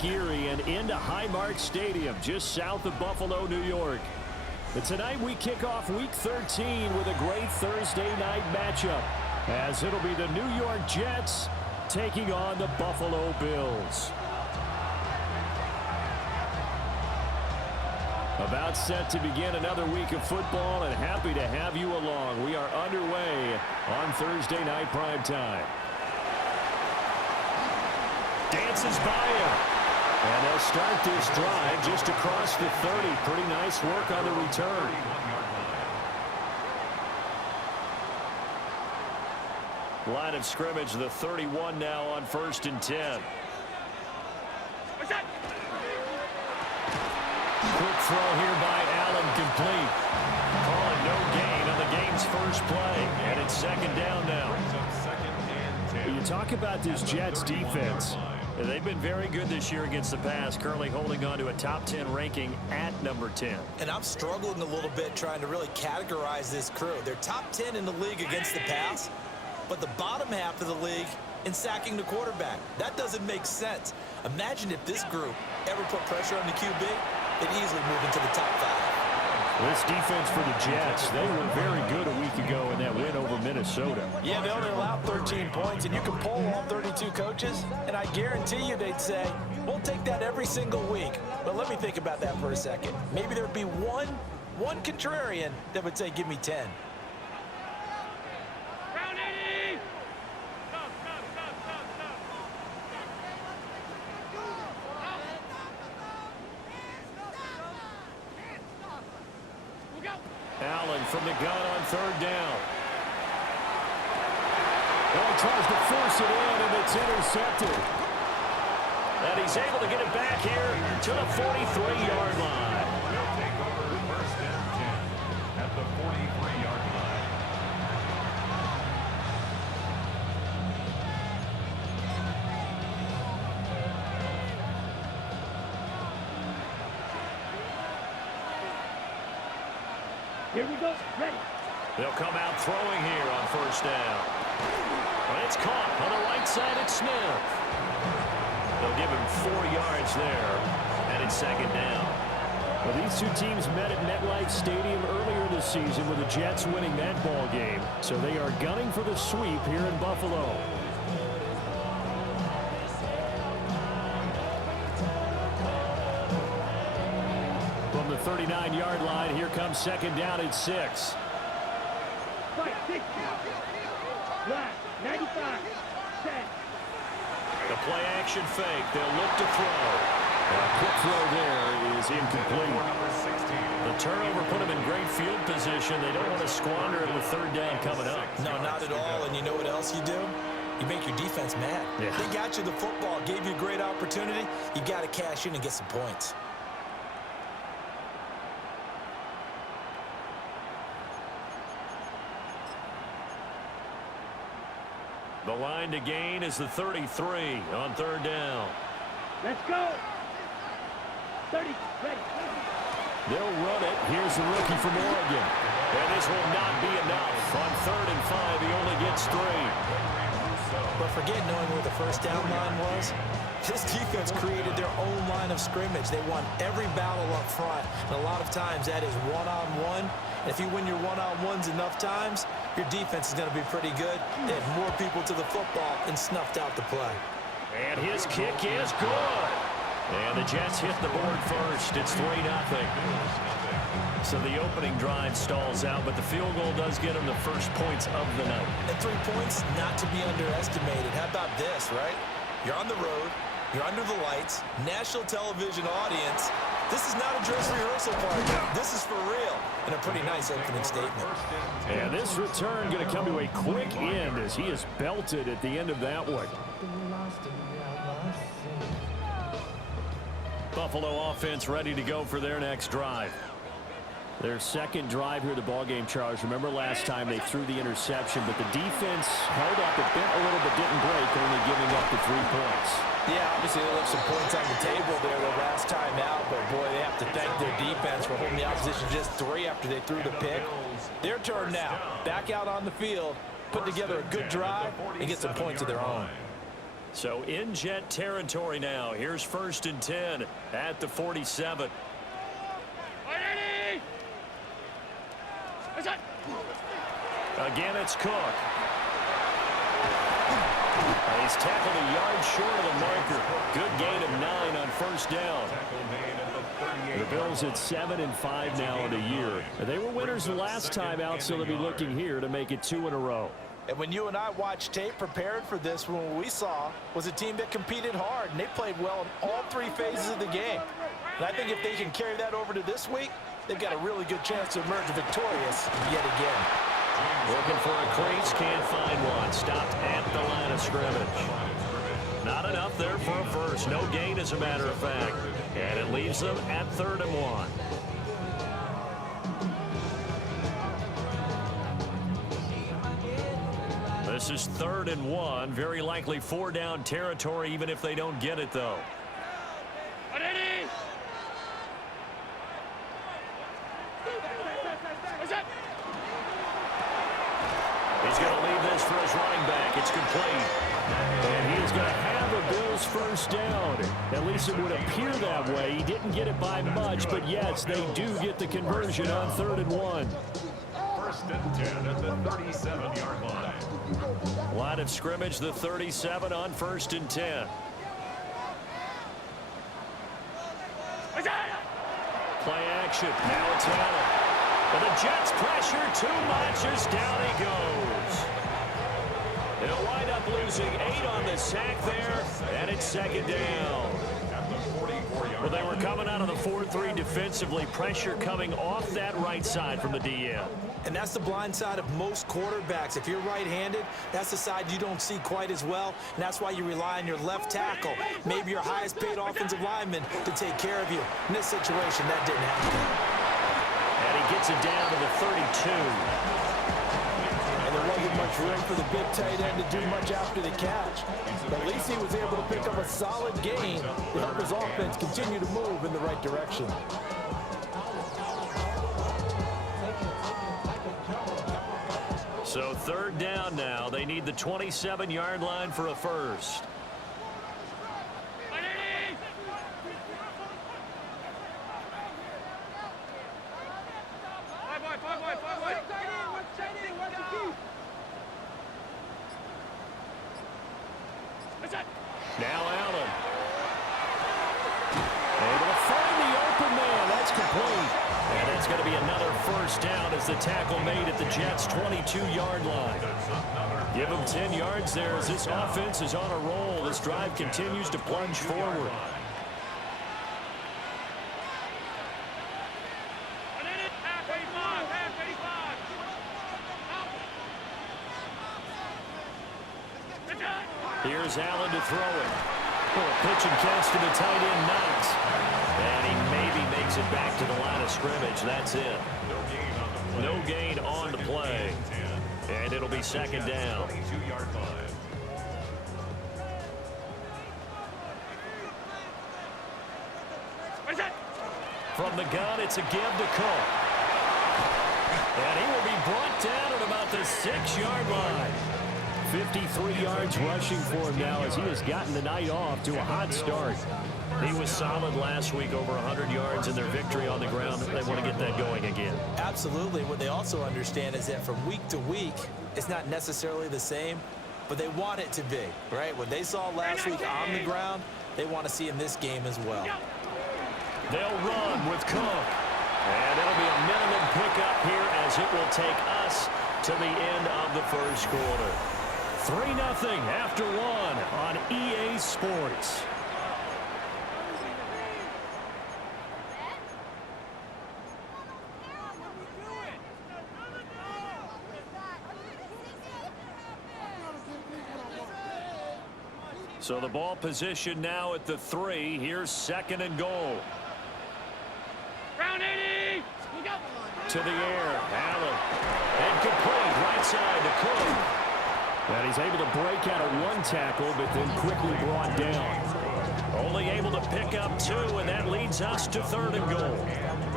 Lake Erie and into Highmark Stadium just south of Buffalo, New York. But tonight we kick off Week 13 with a great Thursday night matchup, as it'll be the New York Jets taking on the Buffalo Bills. About set to begin another week of football, and happy to have you along. We are underway on Thursday night primetime. Dances by him. And they'll start this drive just across the 30. Pretty nice work on the return. Line of scrimmage, the 31 now on 1st and 10. Quick throw here by Allen, complete. Calling no gain on the game's first play. And it's 2nd down now. You talk about this Jets defense. They've been very good this year against the pass, currently holding on to a top 10 ranking at number 10. And I'm struggling a little bit trying to really categorize this crew. They're top 10 in the league against the pass, but the bottom half of the league in sacking the quarterback. That doesn't make sense. Imagine if this group ever put pressure on the QB, they'd easily move into the top 5. This defense for the Jets, they were very good a week ago in that win over Minnesota. Yeah, they only allowed 13 points, and you can poll all 32 coaches, and I guarantee you they'd say, we'll take that every single week. But let me think about that for a second. Maybe there'd be one contrarian that would say, give me 10. Allen from the gun on 3rd down. Well, he tries to force it in, and it's intercepted. And he's able to get it back here to the 43-yard line. They'll take over 1st and 10 at the 43-yard line. Here we go. Ready. They'll come out throwing here on 1st down. But it's caught on the right side at Smith. They'll give him 4 yards there, and it's 2nd down. Well, these two teams met at MetLife Stadium earlier this season with the Jets winning that ball game. So they are gunning for the sweep here in Buffalo. From the 39-yard line, here comes 2nd down at 6. Fight, 60. Black, 95. Set. The play action fake. They'll look to throw. A quick throw there is incomplete. The turnover put them in great field position. They don't want to squander it with 3rd down coming up. No, not at all. And you know what else you do? You make your defense mad. Yeah. They got you the football, gave you a great opportunity. You got to cash in and get some points. The line to gain is the 33 on 3rd down. Let's go. 30. Ready. They'll run it. Here's the rookie from Oregon. And this will not be enough. On 3rd and 5, he only gets 3. But forget knowing where the 1st down line was. This defense created their own line of scrimmage. They won every battle up front. And a lot of times that is one-on-one. And if you win your one-on-ones enough times, your defense is going to be pretty good. They had more people to the football and snuffed out the play. And his kick is good. And the Jets hit the board first. It's 3-0. So the opening drive stalls out, but the field goal does get them the first points of the night. And 3 points, not to be underestimated. How about this, right? You're on the road. You're under the lights. National television audience. This is not a dress rehearsal party. This is for real. And a pretty nice opening statement. And this return going to come to a quick end as he is belted at the end of that one. Buffalo offense ready to go for their next drive. Their 2nd drive here of the ballgame, Charles. Remember last time they threw the interception, but the defense held up. It bent a little but didn't break, only giving up the 3 points. Yeah, obviously they left some points on the table there the last time out, but boy, they have to thank their defense for holding the opposition just 3 after they threw the pick. Their turn now. Back out on the field, put together a good drive, and get some points of their own. So in Jet territory now. Here's 1st and 10 at the 47. Again, it's Cook. He's tackled a yard short of the marker. Good gain of 9 on 1st down. The Bills at 7-5 now in the year. They were winners the last time out, so they'll be looking here to make it 2 in a row. And when you and I watched tape prepared for this one, what we saw was a team that competed hard, and they played well in all 3 phases of the game. And I think if they can carry that over to this week, they've got a really good chance to emerge victorious yet again. Looking for a crease, can't find one. Stopped at the line of scrimmage. Not enough there for a first. No gain, as a matter of fact. And it leaves them at 3rd and 1. This is 3rd and 1. Very likely 4 down territory, even if they don't get it, though. He's going to leave this for his running back. It's complete. And he is going to have a Bills 1st down. At least it would appear that way. He didn't get it by much, but yes, they do get the conversion on 3rd and 1. 1st and 10 at the 37-yard line. Line of scrimmage, the 37 on 1st and 10. Play action. Now it's Allen. And the Jets pressure too much as down he goes. They'll wind up losing 8 on the sack there, and it's 2nd down. Well, they were coming out of the 4-3 defensively. Pressure coming off that right side from the DN. And that's the blind side of most quarterbacks. If you're right-handed, that's the side you don't see quite as well, and that's why you rely on your left tackle, maybe your highest-paid offensive lineman, to take care of you. In this situation, that didn't happen. And he gets it down to the 32. And there wasn't much room for the big tight end to do much after the catch. But at least he was able to pick up a solid gain to help his offense continue to move in the right direction. So 3rd down now. They need the 27-yard line for a first. Now Allen. Able to find the open man. That's complete. And that's going to be another 1st down as the tackle made at the Jets' 22-yard line. Give them 10 yards there as this offense is on a roll. This drive continues to plunge forward. Here's Allen to throw it. Oh, pitch and catch to the tight end, Knox. And he maybe makes it back to the line of scrimmage. That's it. No gain on the play. And it'll be 2nd down. From the gun, it's a give to Cook. And he will be brought down at about the 6-yard line. 53 yards rushing for him now as he has gotten the night off to a hot start. He was solid last week, over 100 yards in their victory on the ground. They want to get that going again. Absolutely. What they also understand is that from week to week, it's not necessarily the same, but they want it to be, right? What they saw last week on the ground, they want to see in this game as well. They'll run with Cook. And it'll be a minimum pickup here as it will take us to the end of the 1st quarter. 3-0 after 1 on EA Sports. So the ball position now at the 3. Here's 2nd and goal. Round 80. To the air. Allen. Incomplete. Right side to Cook. And he's able to break out of 1 tackle, but then quickly brought down. Only able to pick up 2, and that leads us to 3rd and goal.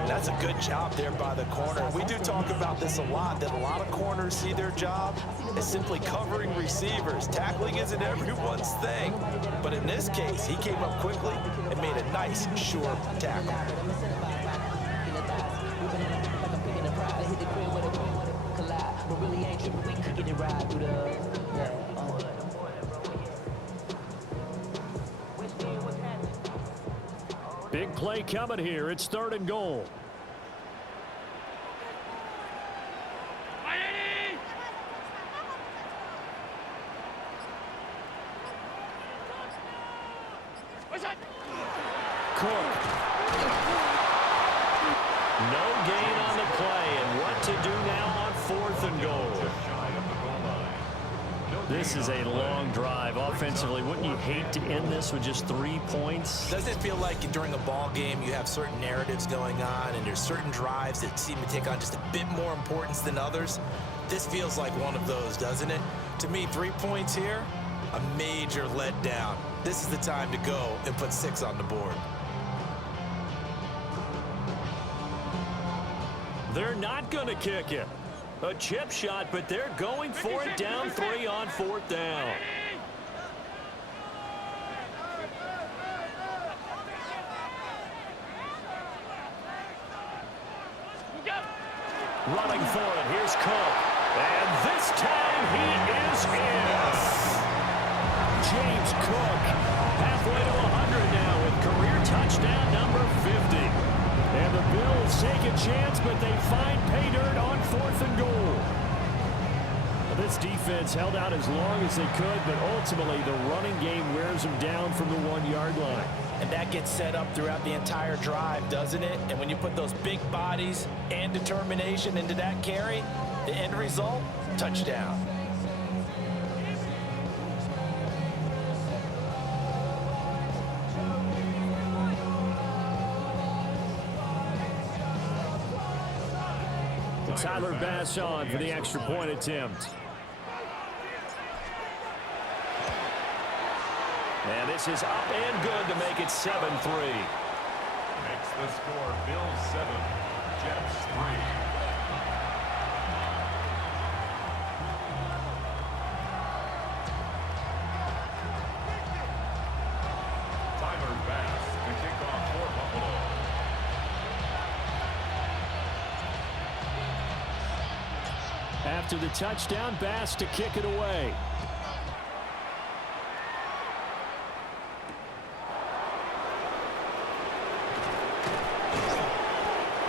And that's a good job there by the corner. We do talk about this a lot, that a lot of corners see their job as simply covering receivers. Tackling isn't everyone's thing. But in this case, he came up quickly and made a nice, sure tackle. Big play coming here. It's 3rd and goal. Cook. No gain on the play, and what to do now on 4th and goal. This is a long drive offensively. Wouldn't you hate to end this with just 3 points? Doesn't it feel like during a ball game you have certain narratives going on and there's certain drives that seem to take on just a bit more importance than others? This feels like one of those, doesn't it? To me, 3 points here, a major letdown. This is the time to go and put 6 on the board. They're not going to kick it. A chip shot, but they're going for it down 3 on 4th down. Running for it. Here's Cook. And this time he is in. James Cook halfway to 100 now with career touchdown number 50. And the Bills take a chance, but they find pay dirt on 4th and goal. Well, this defense held out as long as they could, but ultimately the running game wears them down from the 1-yard line. And that gets set up throughout the entire drive, doesn't it? And when you put those big bodies and determination into that carry, the end result, touchdown. Tyler Bass on for the extra point attempt. And this is up and good to make it 7-3. Makes the score Bills 7, Jets 3. Tyler Bass, the kickoff for Buffalo. After the touchdown, Bass to kick it away.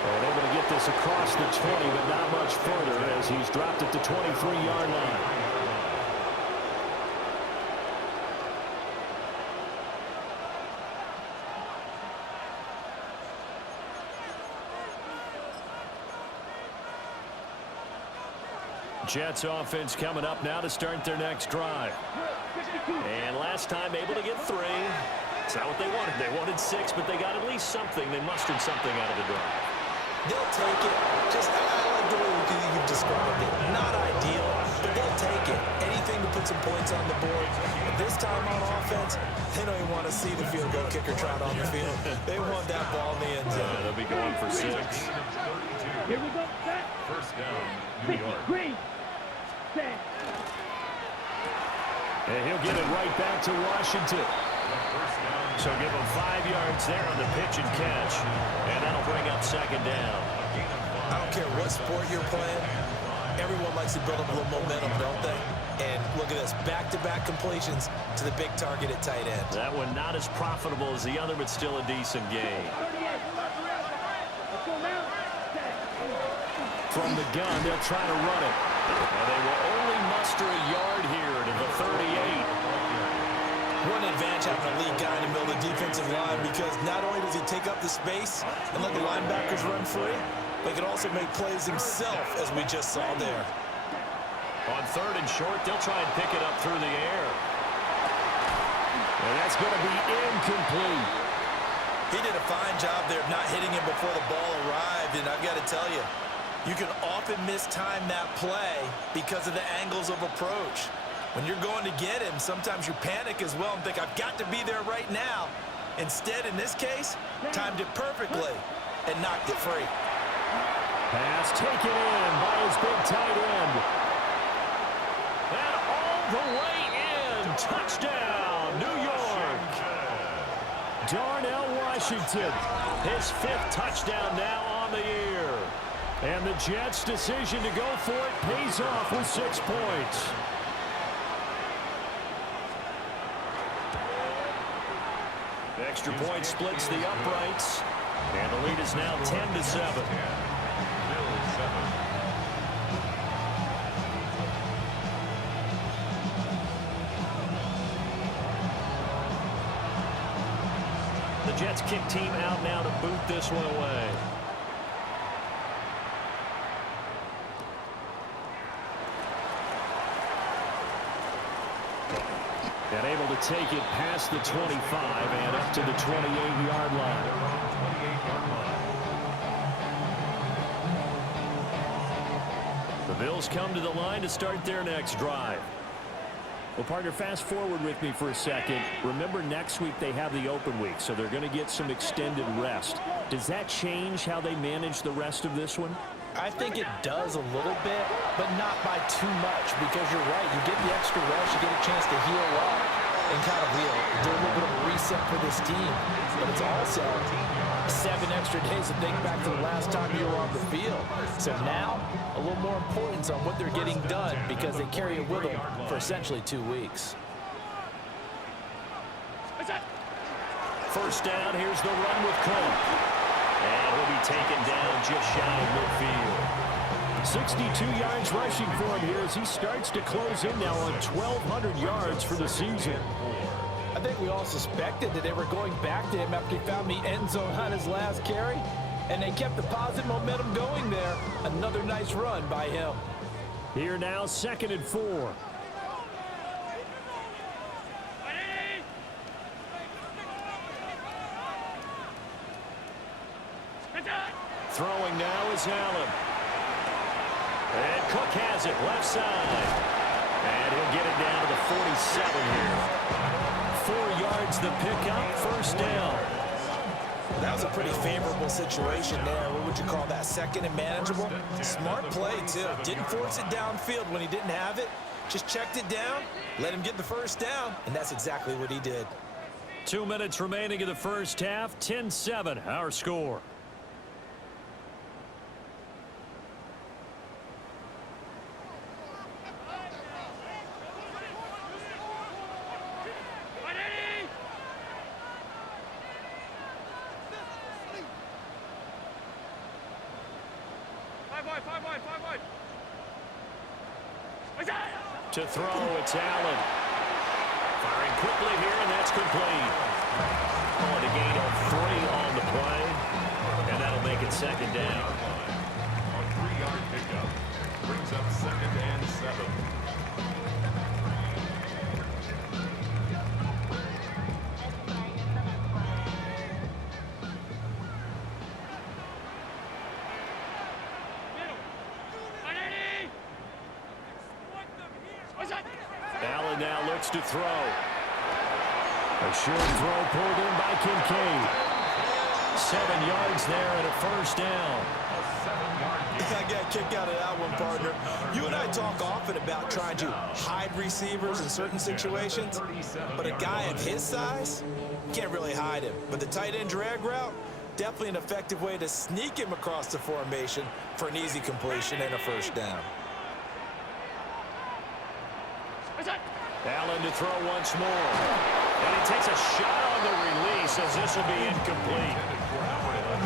And able to get this across the 20, but not much further as he's dropped at the 23-yard line. Jets offense coming up now to start their next drive. And last time able to get 3. It's not what they wanted. They wanted 6, but they got at least something. They mustered something out of the drive. They'll take it. Just, I like the way you've described it. Not ideal, but they'll take it. Anything to put some points on the board. But this time on offense, they don't even want to see the field goal kicker trot on the field. They want that ball in the end zone. They'll be going for 6. Here we go, set. First down, New York. Green. Set. And he'll get it right back to Washington. So give him 5 yards there on the pitch and catch. And that'll bring up 2nd down. I don't care what sport you're playing. Everyone likes to build up a little momentum, don't they? And look at this, back-to-back completions to the big target at tight end. That one not as profitable as the other, but still a decent gain. From the gun, they'll try to run it. And they will only muster a yard here to the 38. What an advantage having a lead guy in the middle of the defensive line, because not only does he take up the space and let the linebackers run free, but he can also make plays himself, as we just saw there. On 3rd and short, they'll try and pick it up through the air. And that's going to be incomplete. He did a fine job there of not hitting him before the ball arrived, and I've got to tell you, you can often mistime that play because of the angles of approach. When you're going to get him, sometimes you panic as well and think, I've got to be there right now. Instead, in this case, timed it perfectly. and knocked it free. Pass taken in by his big tight end. And all the way in. Touchdown, New York. Darnell Washington, his 5th touchdown now on the year. And the Jets' decision to go for it pays off with 6 points. The extra point splits the uprights. And the lead is now 10-7. The Jets kick team out now to boot this one away. And able to take it past the 25 and up to the 28-yard line. The Bills come to the line to start their next drive. Well, partner, fast forward with me for a second. Remember, next week they have the open week, so they're going to get some extended rest. Does that change how they manage the rest of this one? I think it does a little bit, but not by too much, because you're right. You get the extra rest, you get a chance to heal up and kind of do a little bit of a reset for this team. But it's also 7 extra days to think back to the last time you were on the field. So now, a little more importance on what they're getting done, because they carry it with them for essentially 2 weeks. First down, here's the run with Cook. And he'll be taken down just shy of midfield. 62 yards rushing for him here as he starts to close in now on 1,200 yards for the season. I think we all suspected that they were going back to him after he found the end zone on his last carry, and they kept the positive momentum going there. Another nice run by him. Here now, 2nd and 4. Throwing now is Allen. And Cook has it, left side. And he'll get it down to the 47 here. 4 yards the pickup, first down. That was a pretty favorable situation there. What would you call that? 2nd and manageable? Smart play, too. Didn't force it downfield when he didn't have it. Just checked it down, let him get the first down, and that's exactly what he did. 2 minutes remaining in the first half. 10-7, our score. To throw, it's Allen. Firing quickly here, and that's complete. On a gain of 3 on the play, and that'll make it 2nd down. On 3-yard pickup, brings up 2nd and 7. Allen now looks to throw. A short throw pulled in by Kincaid. 7 yards there and a first down. I got a kick out of that one, partner. You and I talk often about trying to hide receivers in certain situations, but a guy of his size, can't really hide him. But the tight end drag route, definitely an effective way to sneak him across the formation for an easy completion and a first down. Allen to throw once more. And he takes a shot on the release as this will be incomplete.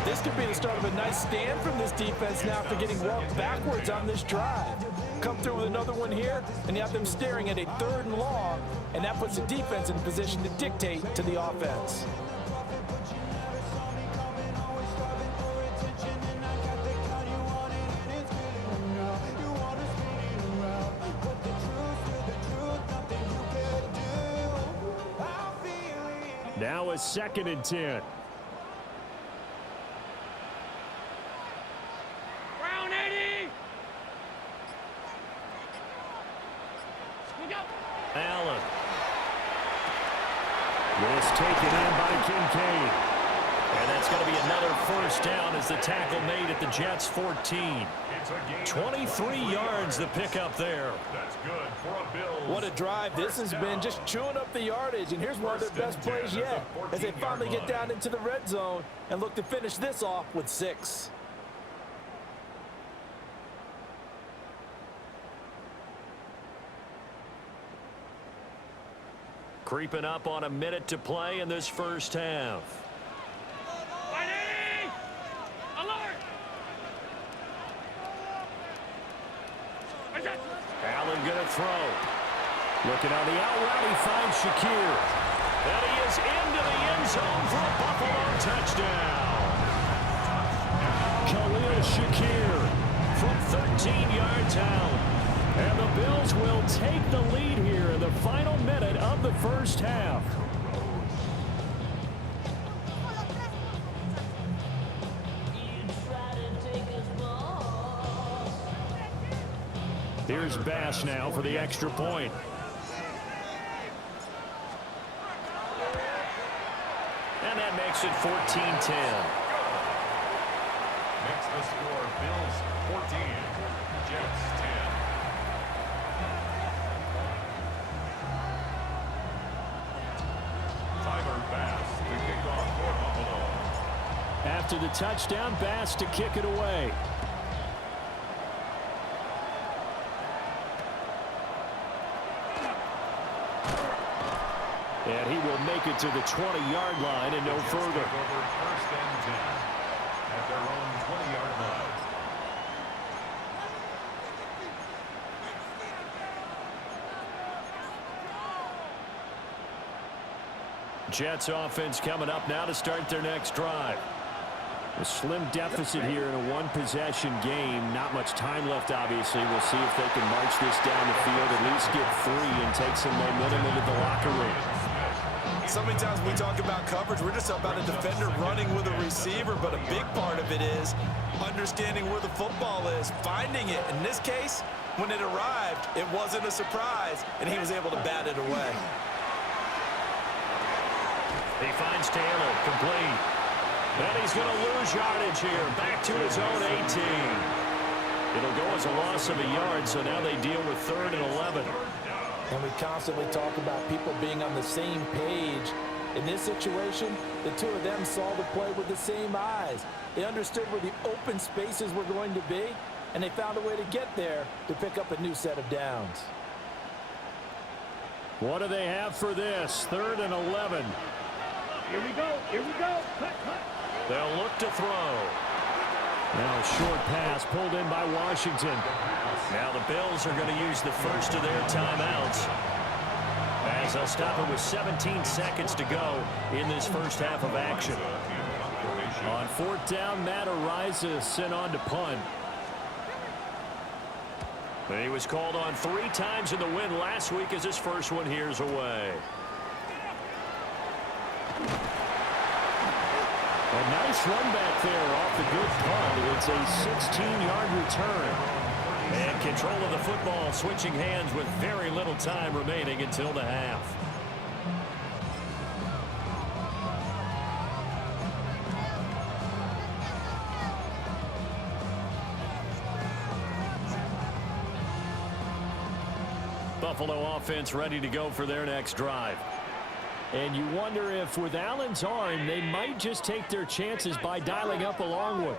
This could be the start of a nice stand from this defense now after getting walked backwards on this drive. Come through with another one here, and you have them staring at a 3rd and long, and that puts the defense in a position to dictate to the offense. Now a 2nd and 10. Brown 80. Allen. This taken in by Kincaid. And that's it's going to be another first down as the tackle made at the Jets' 14. 23 yards the pickup there. That's good for a Bills. What a drive this has been, just chewing up the yardage. And here's one of their best plays yet as they finally get down into the red zone and look to finish this off with 6. Creeping up on a minute to play in this first half. Ready! Alert! Allen going to throw. Looking on the out route, he finds Shakir. And he is into the end zone for a Buffalo touchdown. Khalil Shakir from 13 yards out. And the Bills will take the lead here in the final minute of the first half. Here's Bass now for the extra point. And that makes it 14-10. Makes the score Bills 14, Jets 10. After the touchdown, Bass to kick it away. And he will make it to the 20-yard line and no further. First and 10 at their own 20-yard line. Jets offense coming up now to start their next drive. A slim deficit here in a one-possession game. Not much time left, obviously. We'll see if they can march this down the field, at least get 3 and take some momentum into the locker room. So many times we talk about coverage, we're just about a defender running with a receiver, but a big part of it is understanding where the football is, finding it. In this case, when it arrived, it wasn't a surprise, and he was able to bat it away. He finds Taylor, complete. And he's going to lose yardage here, back to his own 18. It'll go as a loss of a yard, so now they deal with 3rd and 11. And we constantly talk about people being on the same page. In this situation, the two of them saw the play with the same eyes. They understood where the open spaces were going to be, and they found a way to get there to pick up a new set of downs. What do they have for this? 3rd and 11. Here we go. Here we go. Cut, cut. They'll look to throw. Now a short pass pulled in by Washington. Now the Bills are going to use the first of their timeouts, as they'll stop it with 17 seconds to go in this first half of action. On 4th down, Matt Ariza sent on to punt. He was called on 3 times in the win last week as his first one here's away. A nice run back there off the good punt. It's a 16-yard return. And control of the football switching hands with very little time remaining until the half. Buffalo offense ready to go for their next drive. And you wonder if with Allen's arm, they might just take their chances by dialing up a long one.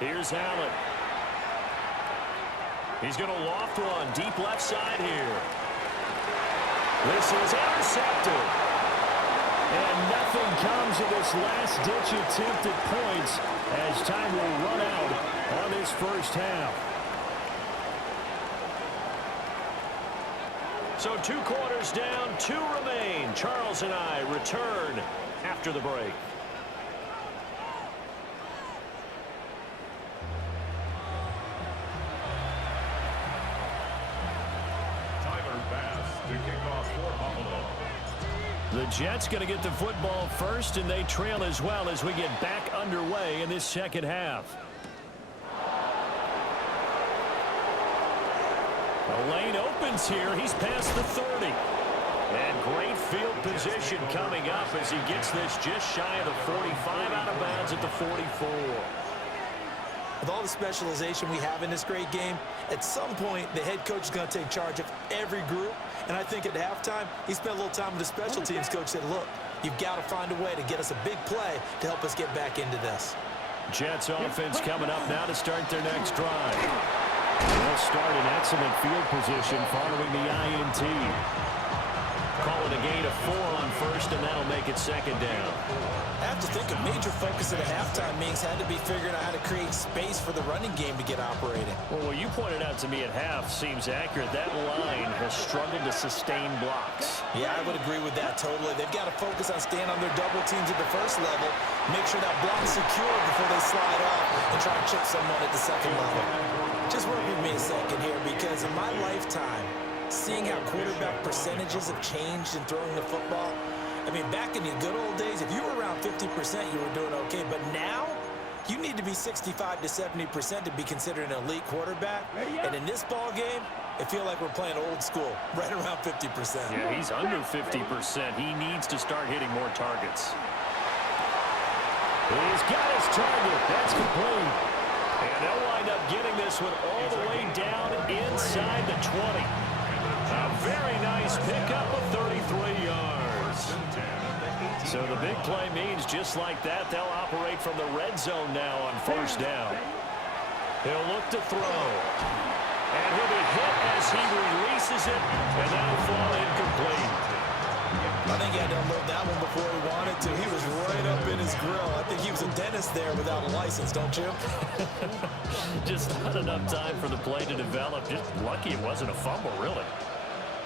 Here's Allen. He's going to loft one deep left side here. This is intercepted. And nothing comes of this last-ditch attempt at points as time will run out on this first half. So 2 quarters down, 2 remain. Charles and I return after the break. The Jets going to get the football first, and they trail as well as we get back underway in this second half. The lane opens here. He's past the 30. And great field position coming up as he gets this just shy of the 45, out of bounds at the 44. With all the specialization we have in this great game, at some point, the head coach is going to take charge of every group. And I think at halftime, he spent a little time with the special teams coach, said, look, you've got to find a way to get us a big play to help us get back into this. Jets offense coming up now to start their next drive. They'll start in excellent field position following the INT. Call it a gain of 4 on first, and that'll make it second down. I have to think a major focus at a halftime meetings had to be figuring out how to create space for the running game to get operating. Well, what you pointed out to me at half seems accurate. That line has struggled to sustain blocks. Yeah, I would agree with that totally. They've got to focus on staying on their double teams at the first level, make sure that block's secure before they slide off and try to chip someone at the second level. Just work with me a second here, because in my lifetime, seeing how quarterback percentages have changed in throwing the football, I mean, back in the good old days, if you were around 50%, you were doing okay. But now, you need to be 65 to 70% to be considered an elite quarterback. And in this ball game, I feel like we're playing old school, right around 50%. Yeah, he's under 50%. He needs to start hitting more targets. He's got his target. That's complete. And they'll wind up getting this one all the way down inside the 20. A very nice pickup of 33 yards. So the big play means just like that, they'll operate from the red zone now on first down. He'll look to throw. And he'll be hit as he releases it, and that'll fall incomplete. I think he had to unload that one before he wanted to. He was right up in his grill. I think he was a dentist there without a license, don't you? Just not enough time for the play to develop. Just lucky it wasn't a fumble, really.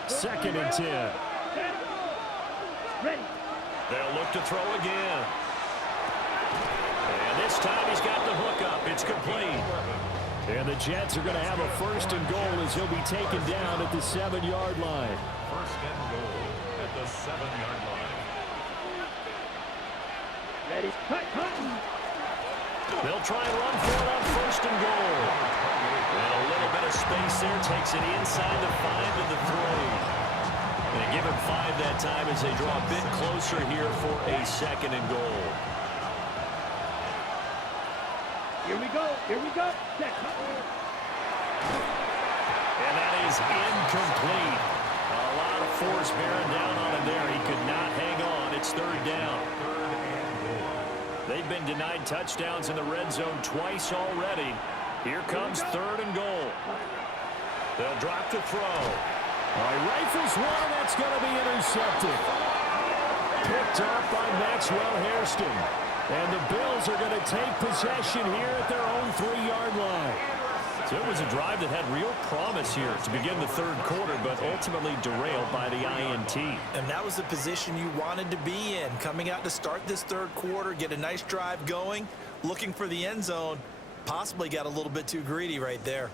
2nd and 10. Ready. They'll look to throw again. And this time he's got the hook up. It's complete. And the Jets are going to have a 1st and goal as he'll be taken down at the 7-yard line. 1st and goal at the 7-yard line. Ready. Cut. They'll try and run for it on 1st and goal. And a little bit of space there takes it inside the 5 to the 3. They give him 5 that time as they draw a bit closer here for a 2nd and goal. Here we go. Set. And that is incomplete. A lot of force bearing down on him there. He could not hang on. It's 3rd down. They've been denied touchdowns in the red zone twice already. Here comes 3rd and goal. They'll drop to throw. All right, rifles one, that's going to be intercepted. Picked up by Maxwell Hairston. And the Bills are going to take possession here at their own 3-yard line. So it was a drive that had real promise here to begin the 3rd quarter, but ultimately derailed by the INT. And that was the position you wanted to be in. Coming out to start this 3rd quarter, get a nice drive going, looking for the end zone. Possibly got a little bit too greedy right there.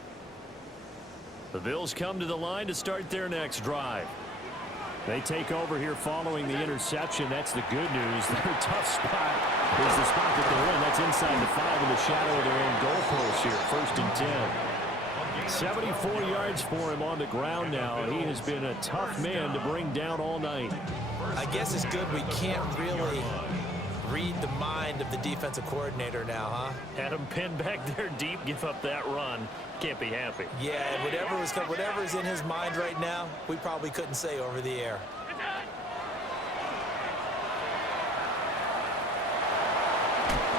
The Bills come to the line to start their next drive. They take over here following the interception. That's the good news. Their tough spot is the spot that they're in. That's inside the 5 in the shadow of their own goalpost here. 1st and 10. 74 yards for him on the ground now. He has been a tough man to bring down all night. I guess it's good we can't really read the mind of the defensive coordinator now, huh? Had him pinned back there deep, give up that run. Can't be happy. Yeah, whatever is in his mind right now, we probably couldn't say over the air.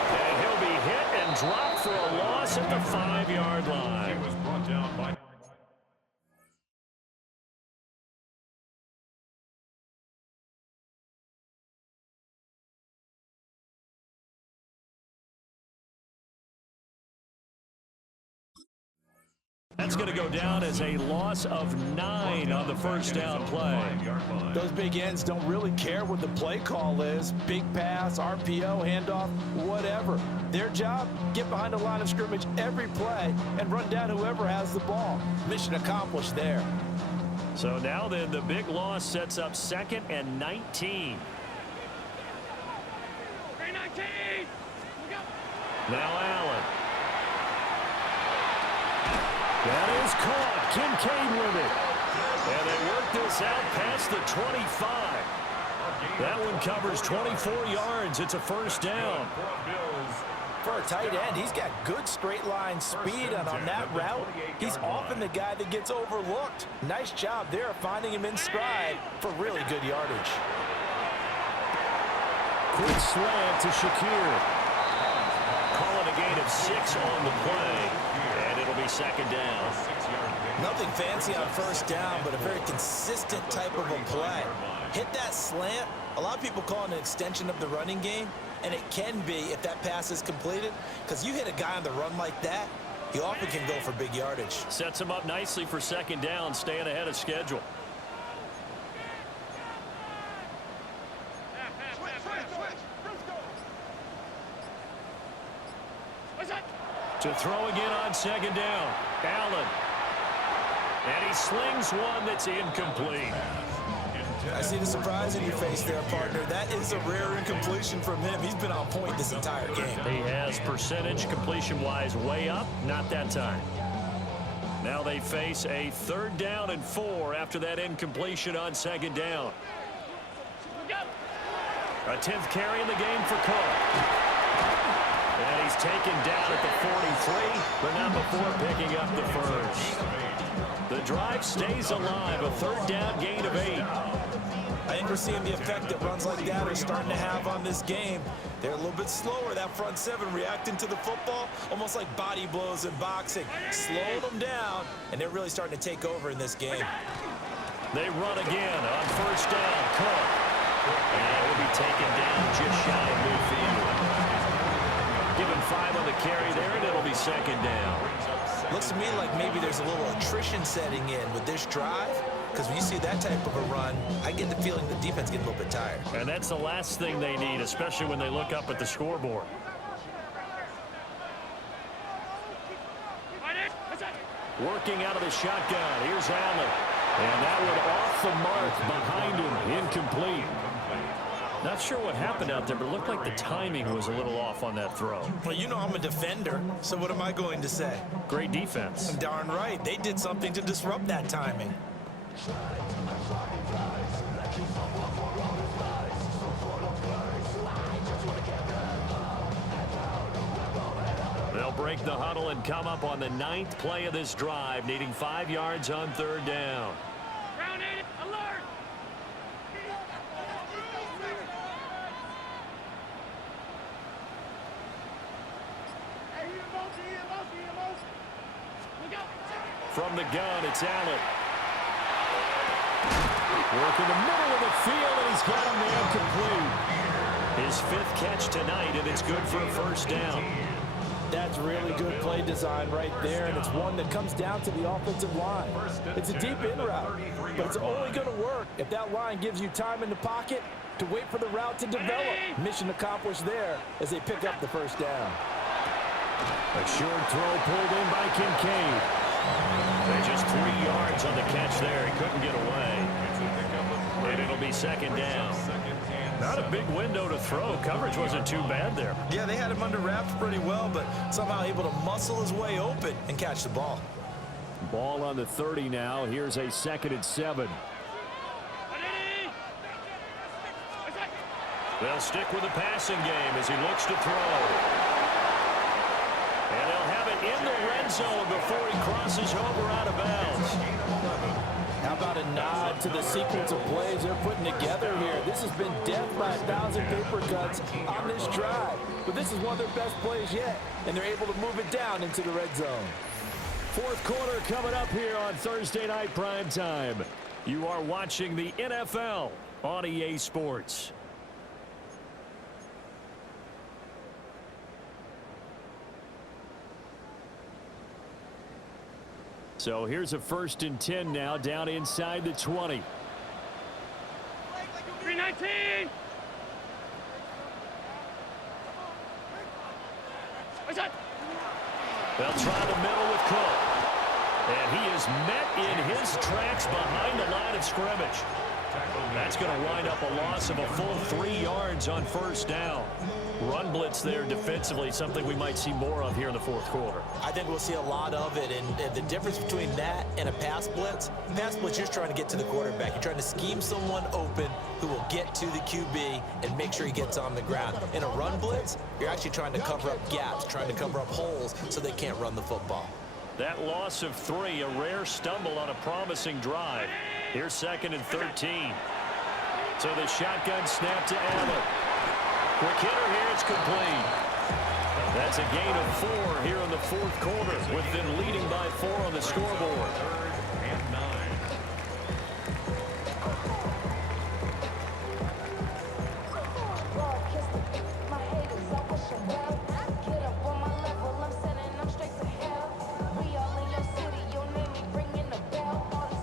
And he'll be hit and dropped for a loss at the 5-yard line. He was brought down by... That's going to go down as a loss of 9 on the 1st down play. Those big ends don't really care what the play call is. Big pass, RPO, handoff, whatever. Their job, get behind the line of scrimmage every play and run down whoever has the ball. Mission accomplished there. So now then, the big loss sets up 2nd and 19. 19. We go. Now Allen. That is caught. Kincaid with it. And they work this out past the 25. That one covers 24 yards. It's a first down. For a tight end, he's got good straight line speed, and on that route, he's often the guy that gets overlooked. Nice job there of finding him in stride for really good yardage. Quick slant to Shakir. Calling a gain of 6 on the play, and it'll be second down. Nothing fancy on first down, but a very consistent type of a play. Hit that slant. A lot of people call it an extension of the running game, and it can be if that pass is completed, because you hit a guy on the run like that, he often can go for big yardage. Sets him up nicely for second down, staying ahead of schedule. To throw again on second down, Allen. And he slings one that's incomplete. I see the surprise in your face there, partner. That is a rare incompletion from him. He's been on point this entire game. He has percentage completion-wise way up, not that time. Now they face a 3rd down and 4 after that incompletion on second down. A 10th carry in the game for Cook. And he's taken down at the 43, but not before picking up the first. The drive stays alive, a 3rd down gain of 8. I think we're seeing the effect that runs like that are starting to have on this game. They're a little bit slower, that front 7, reacting to the football, almost like body blows in boxing. Slow them down, and they're really starting to take over in this game. They run again on first down. Cook. And it will be taken down just shy of midfield. Give him 5 on the carry there, and it'll be second down. Looks to me like maybe there's a little attrition setting in with this drive, because when you see that type of a run, I get the feeling the defense getting a little bit tired. And that's the last thing they need, especially when they look up at the scoreboard. Working out of the shotgun. Here's Allen. And that one off the mark behind him. Incomplete. Not sure what happened out there, but it looked like the timing was a little off on that throw. Well, you know I'm a defender, so what am I going to say? Great defense. Darn right. They did something to disrupt that timing. They'll break the huddle and come up on the 9th play of this drive, needing 5 yards on 3rd down. Ground 8, alert! From the gun, it's Allen. Work in the middle of the field, and he's got him there complete. His 5th catch tonight, and it's good for a first down. That's really good play design right there, and it's one that comes down to the offensive line. It's a deep in route, but it's only going to work if that line gives you time in the pocket to wait for the route to develop. Mission accomplished there as they pick up the first down. A short throw pulled in by Kincaid. They're just 3 yards on the catch there. He couldn't get away. And it'll be second down. Not a big window to throw. Coverage wasn't too bad there. Yeah, they had him under wraps pretty well, but somehow able to muscle his way open and catch the ball. Ball on the 30 now. Here's a 2nd and 7. They'll stick with the passing game as he looks to throw. And they'll have it in the red zone before he crosses over out of bounds. How about a nod to the sequence of plays they're putting together here? This has been death by 1,000 paper cuts on this drive. But this is one of their best plays yet, and they're able to move it down into the red zone. 4th quarter coming up here on Thursday Night Prime Time. You are watching the NFL on EA Sports. So here's a 1st and 10 now, down inside the 20. 319! They'll try the middle with Cook. And he is met in his tracks behind the line of scrimmage. That's going to wind up a loss of a full 3 yards on first down. Run blitz there defensively, something we might see more of here in the fourth quarter. I think we'll see a lot of it, and the difference between that and a pass blitz, you're trying to get to the quarterback. You're trying to scheme someone open who will get to the QB and make sure he gets on the ground. In a run blitz, you're actually trying to cover up gaps, trying to cover up holes so they can't run the football. That loss of 3, a rare stumble on a promising drive. Here's 2nd and 13. So the shotgun snap to Allen. Quick hitter here, it's complete. That's a gain of 4 here in the fourth quarter, with them leading by 4 on the scoreboard. 3rd and 9.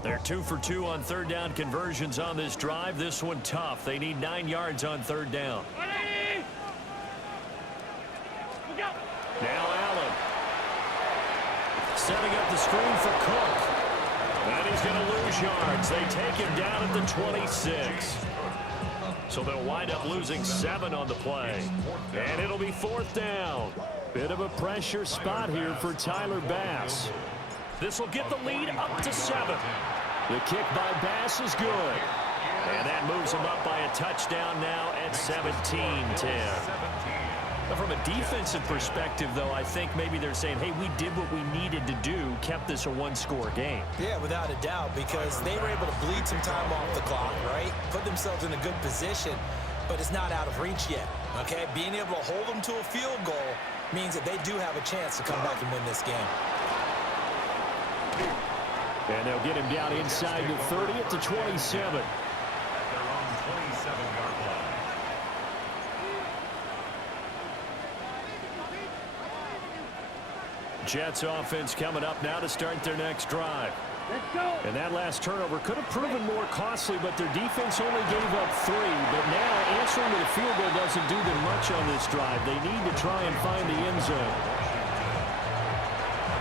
They're 2 for 2 on 3rd down conversions on this drive. This one tough. They need 9 yards on 3rd down. Now Allen. Setting up the screen for Cook. And he's going to lose yards. They take him down at the 26. So they'll wind up losing 7 on the play. And it'll be 4th down. Bit of a pressure spot here for Tyler Bass. This will get the lead up to 7. The kick by Bass is good. And that moves him up by a touchdown now at 17-10. From a defensive perspective, though, I think maybe they're saying, hey, we did what we needed to do, kept this a 1-score game. Yeah, without a doubt, because they were able to bleed some time off the clock, right? Put themselves in a good position, but it's not out of reach yet, okay? Being able to hold them to a field goal means that they do have a chance to come back and win this game. And they'll get him down inside the 30 at the 27. At their own 27-yard line. Jets offense coming up now to start their next drive. Let's go. And that last turnover could have proven more costly, but their defense only gave up 3. But now answering with a field goal doesn't do them much on this drive. They need to try and find the end zone.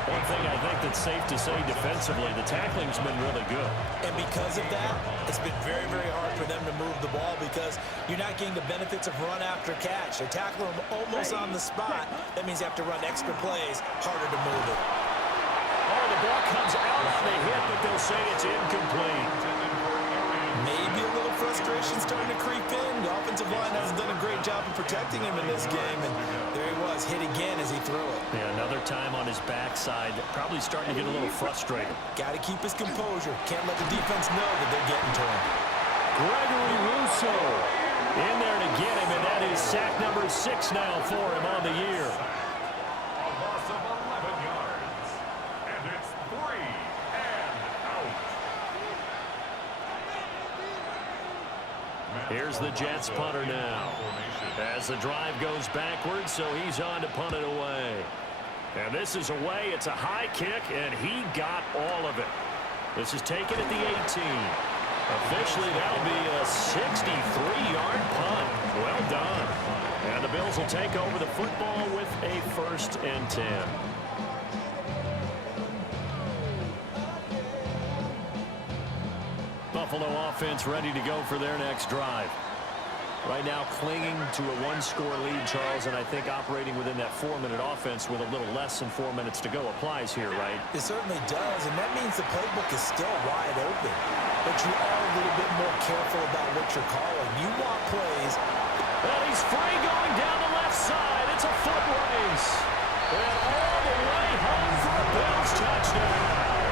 One thing I think that's safe to say defensively, the tackling's been really good. And because of that, it's been very, very hard for them to move the ball because you're not getting the benefits of run after catch. They're tackling them almost on the spot. That means you have to run extra plays, harder to move it. Oh, the ball comes out on the hit, but they'll say it's incomplete. Maybe a little frustration starting to creep in. The offensive line hasn't done a great job of protecting him in this game, and there he was, hit again as he threw it. Yeah, another time on his backside, probably starting to get a little frustrated. Got to keep his composure. Can't let the defense know that they're getting to him. Gregory Rousseau in there to get him, and that is sack number 6 now for him on the year. A loss of 11 yards. And it's 3 and out. Here's the Jets punter now. As the drive goes backwards, so he's on to punt it away. And this is away. It's a high kick, and he got all of it. This is taken at the 18. Officially, that'll be a 63-yard punt. Well done. And the Bills will take over the football with a 1st and 10. Buffalo offense ready to go for their next drive. Right now clinging to a 1-score lead, Charles, and I think operating within that 4-minute offense with a little less than 4 minutes to go applies here, right? It certainly does, and that means the playbook is still wide open. But you are a little bit more careful about what you're calling. You want plays. Well, he's free going down the left side. It's a foot race. And all the way home for a Bills touchdown.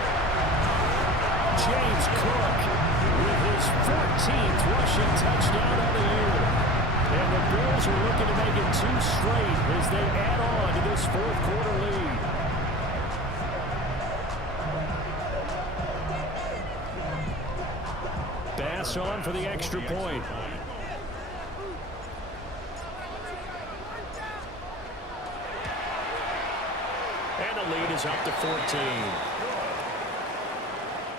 James Cook with his 14th rushing touchdown of the year. And the Bills are looking to make it 2 straight as they add on to this fourth quarter lead. Bass on for the extra point. And the lead is up to 14.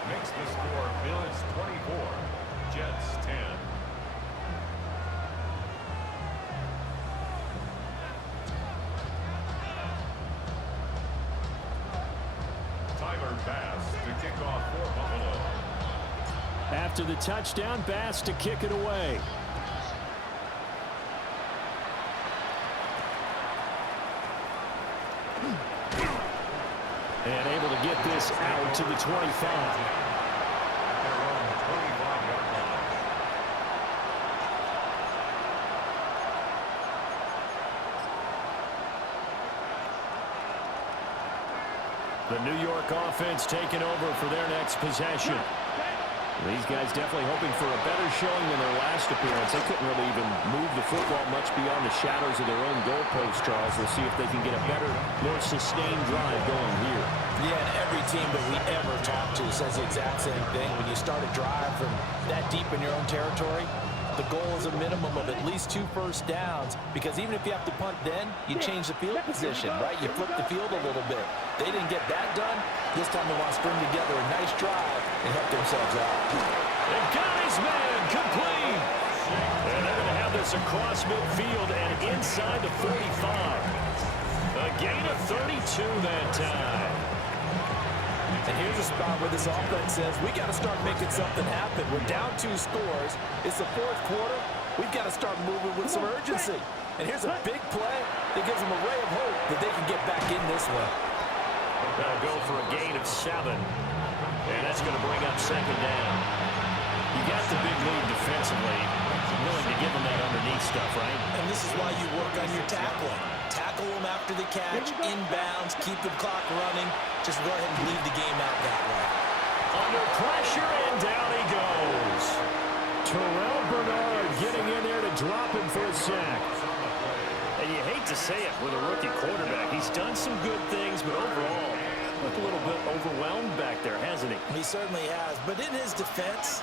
Makes the score Bills 24, Jets 10. Tyler Bass to kick off for Buffalo. After the touchdown, Bass to kick it away. And able to get this out to the 25. The New York offense taking over for their next possession. These guys definitely hoping for a better showing than their last appearance. They couldn't really even move the football much beyond the shadows of their own goalpost, Charles. We'll see if they can get a better, more sustained drive going here. Yeah, and every team that we ever talk to says the exact same thing. When you start a drive from that deep in your own territory, the goal is a minimum of at least 2 first downs, because even if you have to punt then, you change the field position, right? You flip the field a little bit. They didn't get that done. This time they want to string together a nice drive and help themselves out. And got his man complete. And they're going to have this across midfield and inside the 45. A gain of 32 that time. And here's a spot where this offense says, we got to start making something happen. We're down 2 scores. It's the 4th quarter. We've got to start moving with some urgency. And here's a big play that gives them a ray of hope that they can get back in this one. They'll go for a gain of 7. And that's going to bring up 2nd down. You got the big lead defensively. Willing to give them that underneath stuff, right? And this is why you work on your tackling. Tackle them after the catch, inbounds, keep the clock running. Just go ahead and bleed the game out that way. Under pressure, and down he goes. Terrell Bernard getting in there to drop him for a sack. And you hate to say it with a rookie quarterback. He's done some good things, but overall, looked a little bit overwhelmed back there, hasn't he? He certainly has. But in his defense,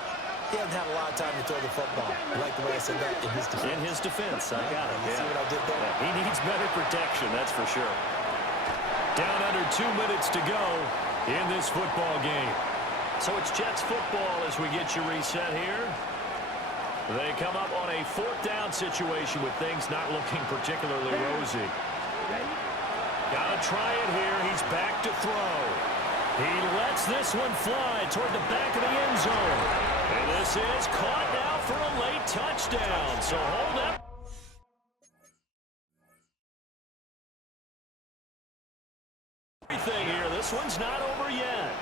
he hasn't had a lot of time to throw the football. I like the way I said that, in his defense. In his defense, I got it. You see what I did there? Yeah, he needs better protection, that's for sure. Down under 2 minutes to go in this football game. So it's Jets football as we get you reset here. They come up on a 4th down situation with things not looking particularly rosy. Gotta try it here. He's back to throw. He lets this one fly toward the back of the end zone. And this is caught now for a late touchdown. So hold up. Everything here. This one's not over yet.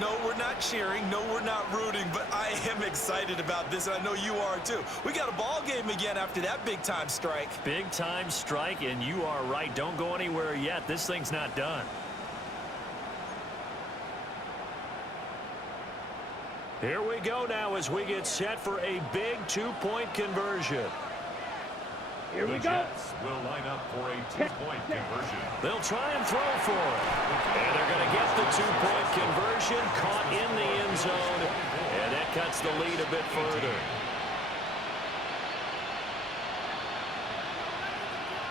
No, we're not cheering. No, we're not rooting. But I am excited about this, and I know you are too. We got a ball game again after that big-time strike. Big-time strike, and you are right. Don't go anywhere yet. This thing's not done. Here we go now as we get set for a big 2-point conversion. Here we The go. Jets will line up for a 2-point conversion. They'll try and throw for it. And they're going to get the 2-point conversion, caught in the end zone, and that cuts the lead a bit further.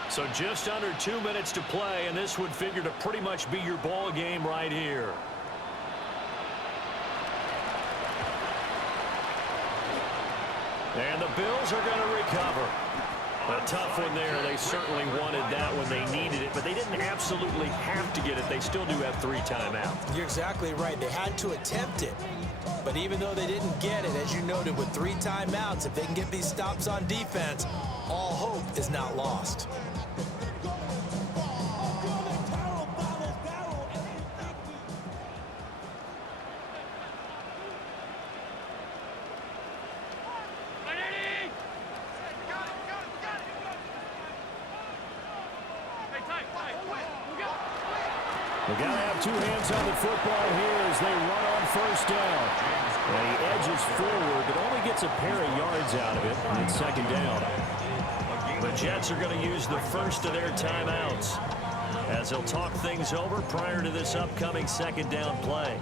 So just under 2 minutes to play, and this would figure to pretty much be your ball game right here. And the Bills are going to recover. A tough one there. They certainly wanted that when they needed it, but they didn't absolutely have to get it. They still do have 3 timeouts. You're exactly right. They had to attempt it. But even though they didn't get it, as you noted, with 3 timeouts, if they can get these stops on defense, all hope is not lost. They've got to have 2 hands on the football here as they run on 1st down. And he edges forward, but only gets a pair of yards out of it on 2nd down. The Jets are going to use the first of their timeouts as they'll talk things over prior to this upcoming 2nd down play.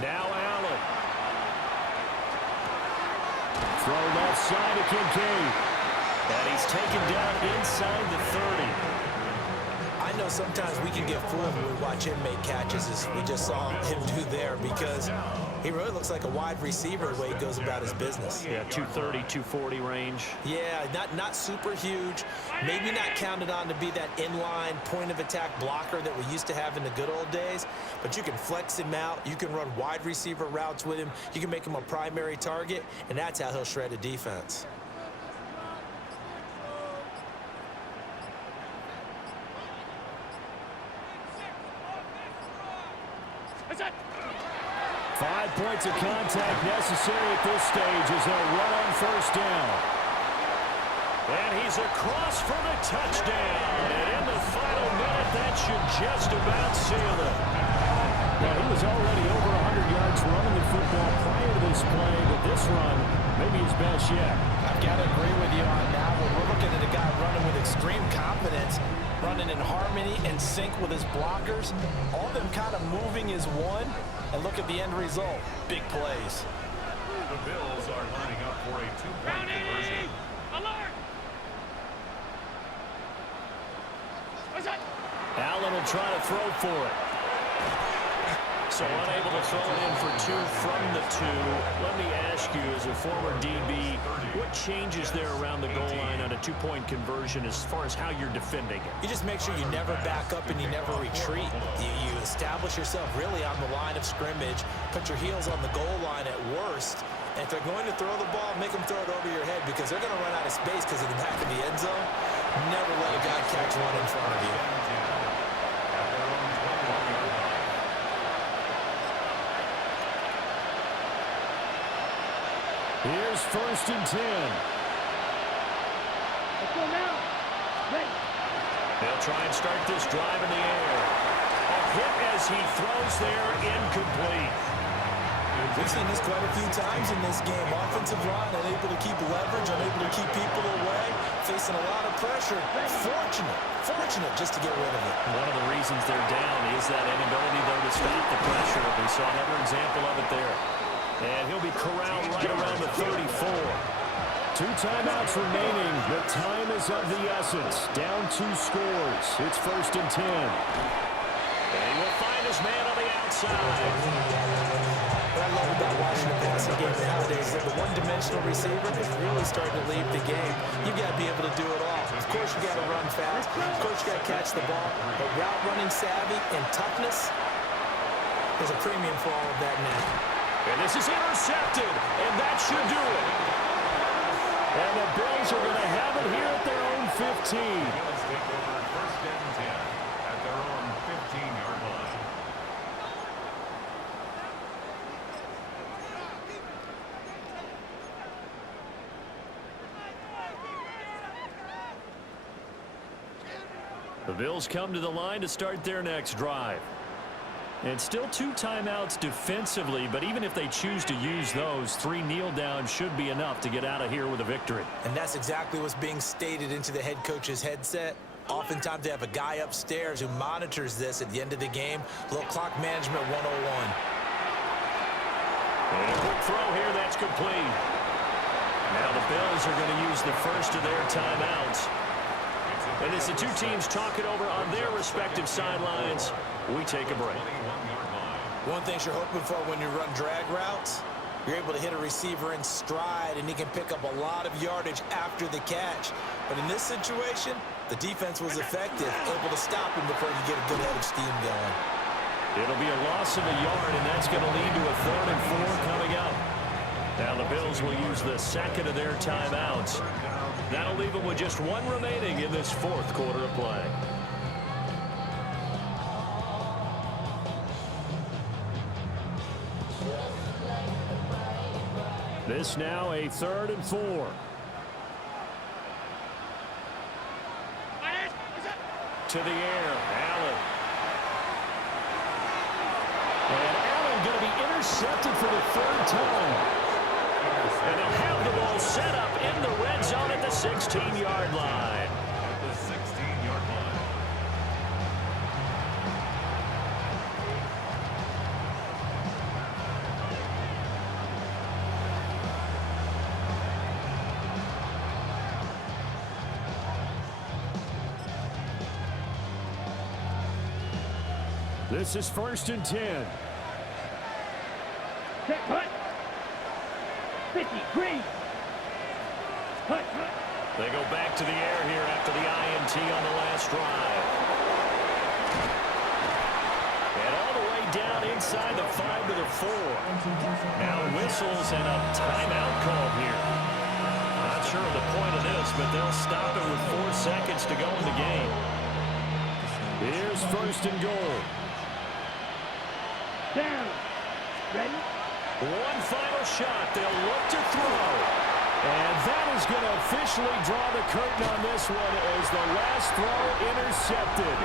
Now Allen. side of Kincaid. And he's taken down inside the 30. I know sometimes we can get fooled when we watch him make catches, as we just saw him do there, because he really looks like a wide receiver the way he goes about his business. Yeah, 230, 240 range. Yeah, not super huge. Maybe not counted on to be that inline point-of-attack blocker that we used to have in the good old days, but you can flex him out. You can run wide receiver routes with him. You can make him a primary target, and that's how he'll shred a defense. Five points of contact necessary at this stage as they'll run on first down. And he's across for the touchdown. And in the final minute, that should just about seal it. Well, he was already over 100 yards running the football prior to this play, but this run may be his best yet. I've got to agree with you on that one. We're looking at a guy running with extreme confidence, running in harmony and sync with his blockers. All of them kind of moving as one. And look at the end result. Big plays. The Bills are lining up for a two-point conversion. Alert! Allen will try to throw for it. So unable to throw it in for two from the two. Let me ask you, as a former DB, what changes there around the goal line on a two-point conversion as far as how you're defending it? You just make sure you never back up and you never retreat. You establish yourself really on the line of scrimmage, put your heels on the goal line at worst, and if they're going to throw the ball, make them throw it over your head because they're going to run out of space because of the back of the end zone. Never let a guy catch one in front of you. Here's 1st and 10. Let's go now. Ready. They'll try and start this drive in the air. A hit as he throws there, incomplete. We've seen this quite a few times in this game. Offensive line unable to keep leverage, unable to keep people away, facing a lot of pressure. Fortunate just to get rid of it. One of the reasons they're down is that inability, though, to stop the pressure. We saw another example of it there. And he'll be corralled right around the 34. 2 timeouts remaining. The time is of the essence. Down 2 scores. It's 1st and 10. And he will find his man on the outside. What I love about watching the passing game nowadays is that the one-dimensional receiver is really starting to leave the game. You've got to be able to do it all. Of course, you got to run fast. Of course, you got to catch the ball. But route running savvy and toughness, there's a premium for all of that now. And this is intercepted, and that should do it. And the Bills are going to have it here at their own 15. Bills take over 1st and 10 at their own 15-yard line. The Bills come to the line to start their next drive. And still 2 timeouts defensively, but even if they choose to use those, 3 kneel downs should be enough to get out of here with a victory. And that's exactly what's being stated into the head coach's headset. Oftentimes they have a guy upstairs who monitors this at the end of the game. Little clock management 101. And a quick throw here, that's complete. Now the Bills are going to use the first of their timeouts. And as the two teams talk it over on their respective sidelines, we take a break. One thing you're hoping for when you run drag routes, you're able to hit a receiver in stride, and he can pick up a lot of yardage after the catch. But in this situation, the defense was effective, able to stop him before you get a good head of steam going. It'll be a loss of a yard, and that's going to lead to a 3rd and 4 coming up. Now the Bills will use the second of their timeouts. That'll leave them with just 1 remaining in this 4th quarter of play. This now a 3rd and 4. To the air, Allen. And Allen going to be intercepted for the 3rd time. And they'll have the ball set up in the red zone at the 16-yard line. At the 16-yard line. This is 1st and 10. Set, hut. 50, green. Hut, hut. They go back to the air here after the INT on the last drive. And all the way down inside the 5 to the 4. Now whistles and a timeout call here. Not sure of the point of this, but they'll stop it with 4 seconds to go in the game. Here's 1st and goal. Down. Ready? One final shot. They'll look to throw. And that is going to officially draw the curtain on this one as the last throw intercepted.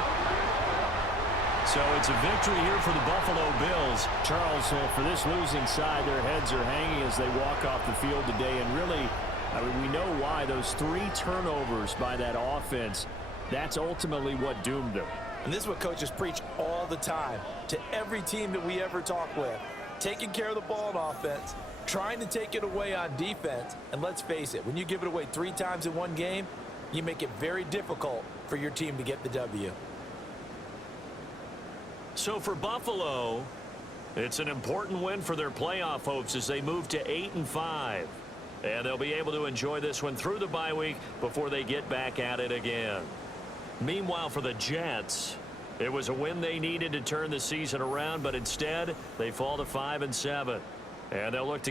So it's a victory here for the Buffalo Bills. Charles, for this losing side, their heads are hanging as they walk off the field today. And really, I mean, we know why. Those 3 turnovers by that offense, that's ultimately what doomed them. And this is what coaches preach all the time to every team that we ever talk with. Taking care of the ball on offense, trying to take it away on defense. And let's face it, when you give it away 3 times in one game, you make it very difficult for your team to get the W. So for Buffalo, it's an important win for their playoff hopes as they move to 8-5. And they'll be able to enjoy this one through the bye week before they get back at it again. Meanwhile, for the Jets, it was a win they needed to turn the season around, but instead they fall to 5-7. And they'll look to